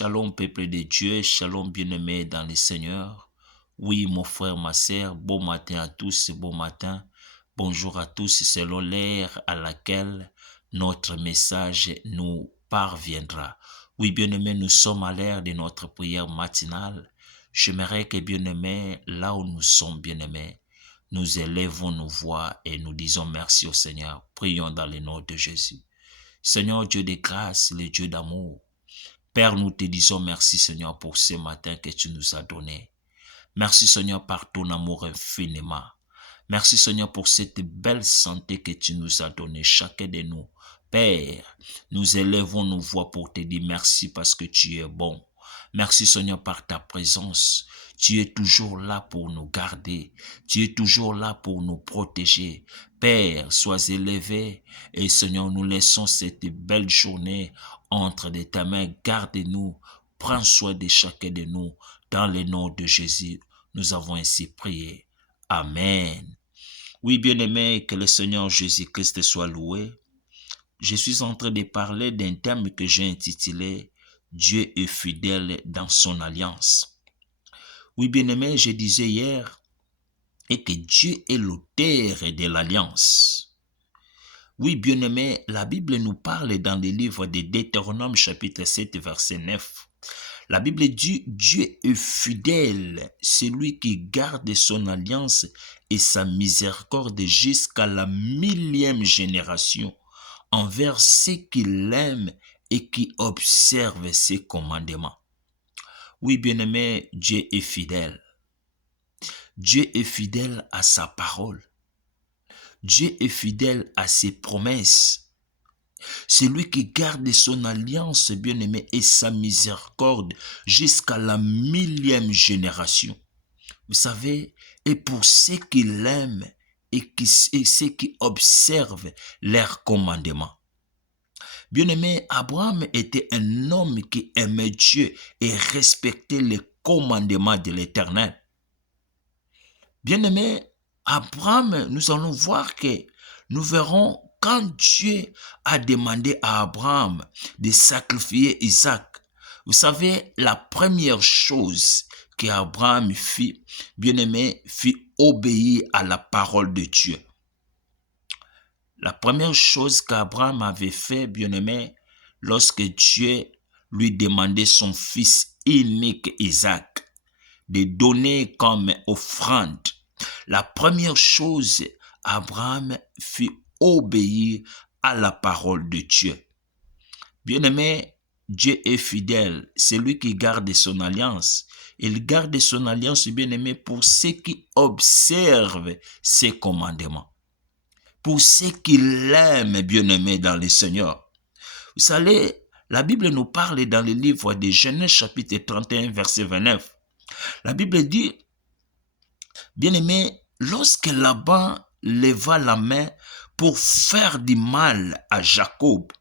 Shalom peuple de Dieu, shalom bien-aimé dans le Seigneur. Oui mon frère, ma sœur, bon matin à tous, bon matin. Bonjour à tous selon l'ère à laquelle notre message nous parviendra. Oui bien-aimé, nous sommes à l'ère de notre prière matinale. J'aimerais que bien-aimé, là où nous sommes bien-aimés, nous élevons nos voix et nous disons merci au Seigneur. Prions dans le nom de Jésus. Seigneur Dieu de grâce, le Dieu d'amour. Père, nous te disons merci Seigneur pour ce matin que tu nous as donné. Merci Seigneur par ton amour infiniment. Merci Seigneur pour cette belle santé que tu nous as donnée, chacun de nous. Père, nous élevons nos voix pour te dire merci parce que tu es bon. Merci Seigneur par ta présence. Tu es toujours là pour nous garder. Tu es toujours là pour nous protéger. Père, sois élevé et Seigneur, nous laissons cette belle journée entre de ta main. Garde-nous. Prends soin de chacun de nous. Dans le nom de Jésus, nous avons ainsi prié. Amen. Oui, bien-aimé, que le Seigneur Jésus-Christ soit loué. Je suis en train de parler d'un thème que j'ai intitulé « Dieu est fidèle dans son alliance ». Oui, bien-aimé, je disais hier et que Dieu est l'auteur de l'alliance. Oui, bien-aimé, la Bible nous parle dans le livre de Deutéronome chapitre 7 verset 9. La Bible dit, Dieu est fidèle, celui qui garde son alliance et sa miséricorde jusqu'à la 1000e génération, envers ceux qui l'aiment et qui observent ses commandements. Oui, bien-aimé, Dieu est fidèle. Dieu est fidèle à sa parole. Dieu est fidèle à ses promesses. Celui qui garde son alliance, bien-aimé, et sa miséricorde jusqu'à la 1000e génération. Vous savez, et pour ceux qui l'aiment et ceux qui observent leurs commandements. Bien-aimé, Abraham était un homme qui aimait Dieu et respectait les commandements de l'Éternel. Bien-aimé, Abraham, nous allons voir que nous verrons quand Dieu a demandé à Abraham de sacrifier Isaac. Vous savez, la première chose qu'Abraham fit, bien-aimé, fit obéir à la parole de Dieu. La première chose qu'Abraham avait fait, bien-aimé, lorsque Dieu lui demandait son fils unique Isaac de donner comme offrande, la première chose, Abraham fit obéir à la parole de Dieu. Bien-aimé, Dieu est fidèle, c'est lui qui garde son alliance. Il garde son alliance, bien-aimé, pour ceux qui observent ses commandements. Pour ceux qui l'aiment, bien-aimé, dans le Seigneur. Vous savez, la Bible nous parle dans le livre de Genèse chapitre 31, verset 29. La Bible dit, bien-aimé, lorsque Laban leva la main pour faire du mal à Jacob,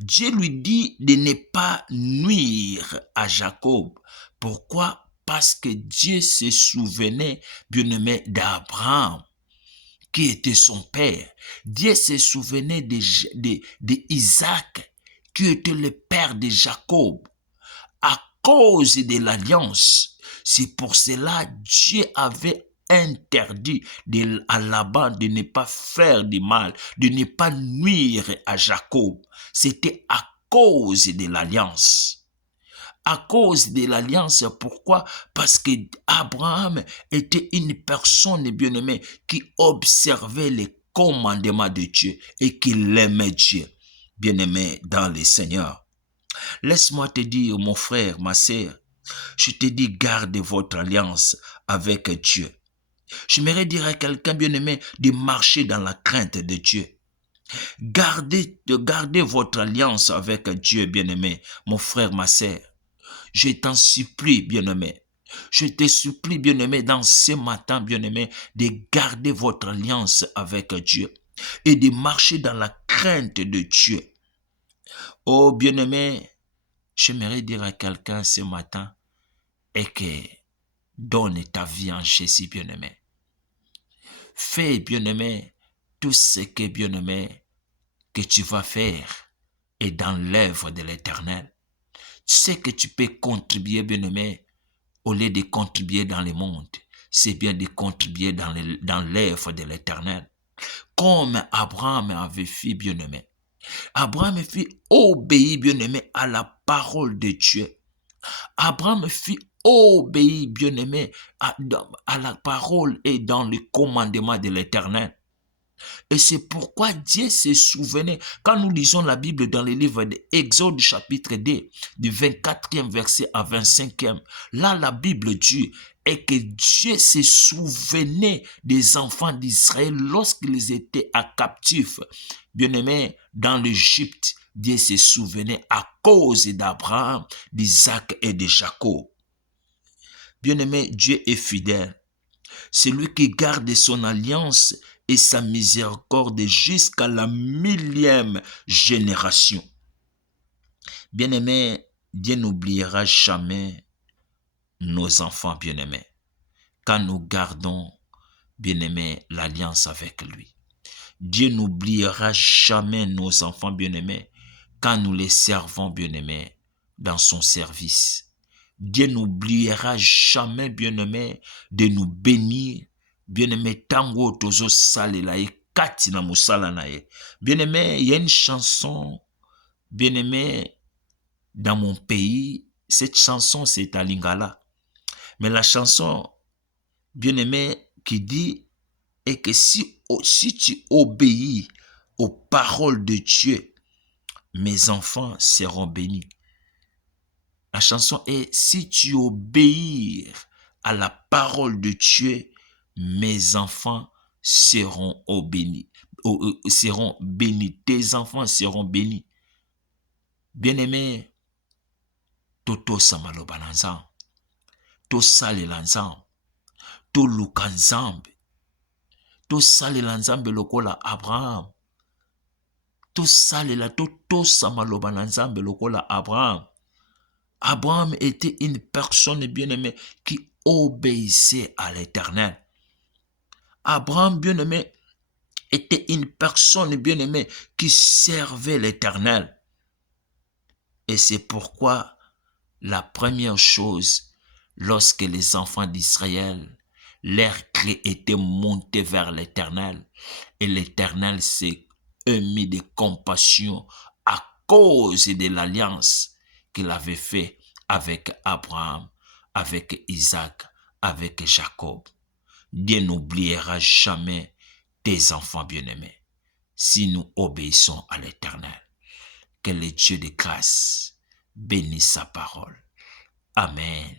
Dieu lui dit de ne pas nuire à Jacob. Pourquoi? Parce que Dieu se souvenait, bien-aimé, d'Abraham, qui était son père. Dieu se souvenait d'Isaac, qui était le père de Jacob. À cause de l'alliance, c'est pour cela Dieu avait interdit à Laban de ne pas faire du mal, de ne pas nuire à Jacob. C'était à cause de l'alliance. À cause de l'alliance, pourquoi? Parce que Abraham était une personne bien-aimée qui observait les commandements de Dieu et qui l'aimait Dieu, bien-aimé dans le Seigneur. Laisse-moi te dire, mon frère, ma sœur, je te dis, gardez votre alliance avec Dieu. J'aimerais dire à quelqu'un bien-aimé de marcher dans la crainte de Dieu. Gardez votre alliance avec Dieu, bien-aimé, mon frère, ma sœur. Je t'en supplie, bien-aimé. Je te supplie, bien-aimé, dans ce matin, bien-aimé, de garder votre alliance avec Dieu et de marcher dans la crainte de Dieu. Oh, bien-aimé, j'aimerais dire à quelqu'un ce matin et que donne ta vie en Jésus, bien-aimé. Fais, bien-aimé, tout ce que, bien-aimé, que tu vas faire est dans l'œuvre de l'Éternel. Ce que tu peux contribuer, bien-aimé, au lieu de contribuer dans le monde, c'est bien de contribuer dans l'œuvre de l'Éternel. Comme Abraham avait fait, bien-aimé. Abraham fit obéir, bien-aimé, à la parole de Dieu. Abraham fit obéir, bien-aimé, à la parole et dans le commandement de l'Éternel. Et c'est pourquoi Dieu se souvenait, quand nous lisons la Bible dans le livre d'Exode chapitre 2, du 24e verset à 25e, là la Bible dit et que Dieu se souvenait des enfants d'Israël lorsqu'ils étaient à captifs. Bien-aimés, dans l'Égypte, Dieu se souvenait à cause d'Abraham, d'Isaac et de Jacob. Bien-aimé, Dieu est fidèle. C'est lui qui garde son alliance et sa miséricorde jusqu'à la 1000e génération. Bien-aimé, Dieu n'oubliera jamais nos enfants bien-aimés quand nous gardons, bien-aimé, l'alliance avec lui. Dieu n'oubliera jamais nos enfants bien-aimés quand nous les servons bien-aimés dans son service. Dieu n'oubliera jamais, bien-aimé, de nous bénir. Bien-aimé, tango tozo salela e kati na musala na ye. Bien-aimé, il y a une chanson, bien-aimé, dans mon pays. Cette chanson, c'est à Lingala. Mais la chanson, bien-aimé, qui dit est que si tu obéis aux paroles de Dieu, mes enfants seront bénis. La chanson est « Si tu obéis à la parole de Dieu, mes enfants seront bénis. Seront bénis. Tes enfants seront bénis. » Bien-aimé, toto samaloba nzambe, to salela nzambe, to luka nzambe, to salela nzambe lokola Abraham, to salela to samaloba nzambe lokola Abraham. Abraham était une personne bien-aimée qui obéissait à l'Éternel. Abraham bien-aimé était une personne bien-aimée qui servait l'Éternel. Et c'est pourquoi la première chose, lorsque les enfants d'Israël, leur cri était monté vers l'Éternel, et l'Éternel s'est émis de compassion à cause de l'alliance qu'il avait fait avec Abraham, avec Isaac, avec Jacob. Dieu n'oubliera jamais tes enfants bien-aimés si nous obéissons à l'Éternel. Que le Dieu de grâce bénisse sa parole. Amen.